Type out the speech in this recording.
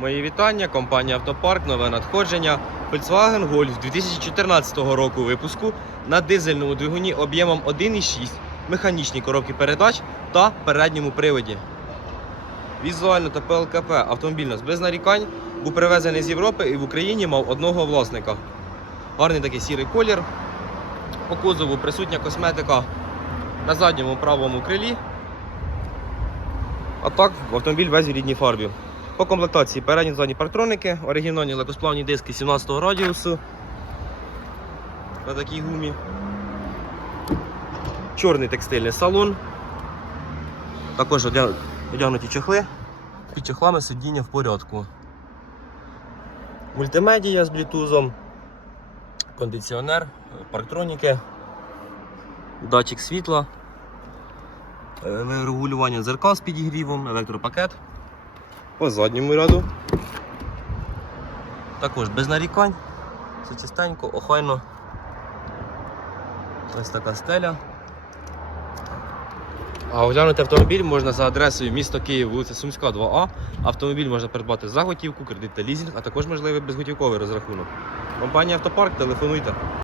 Мої вітання, компанія Автопарк, нове надходження. Volkswagen Golf 2014 року випуску на дизельному двигуні об'ємом 1,6, механічній коробці передач та передньому приводі. Візуально та ПЛКП автомобіль нас без нарікань, був привезений з Європи і в Україні мав одного власника. Гарний такий сірий колір. По кузову присутня косметика на задньому правому крилі. А так, автомобіль весь в рідній фарбі. По комплектації передні задні парктроники, оригінальні легкосплавні диски 17 радіусу. На такій гумі. Чорний текстильний салон. Також одягнуті чохли. Під чохлами сидіння в порядку. Мультимедія з блютузом, кондиціонер, парктроніки, датчик світла, е, регулювання дзеркал з підігрівом, електропакет. По задньому ряду. Також без нарікань. Все чистенько, охайно. Ось така стеля. А оглянути автомобіль можна за адресою місто Київ, вулиця Сумська, 2А. Автомобіль можна придбати за готівку, кредит та лізинг, а також можливий безготівковий розрахунок. Компанія Автопарк, телефонуйте.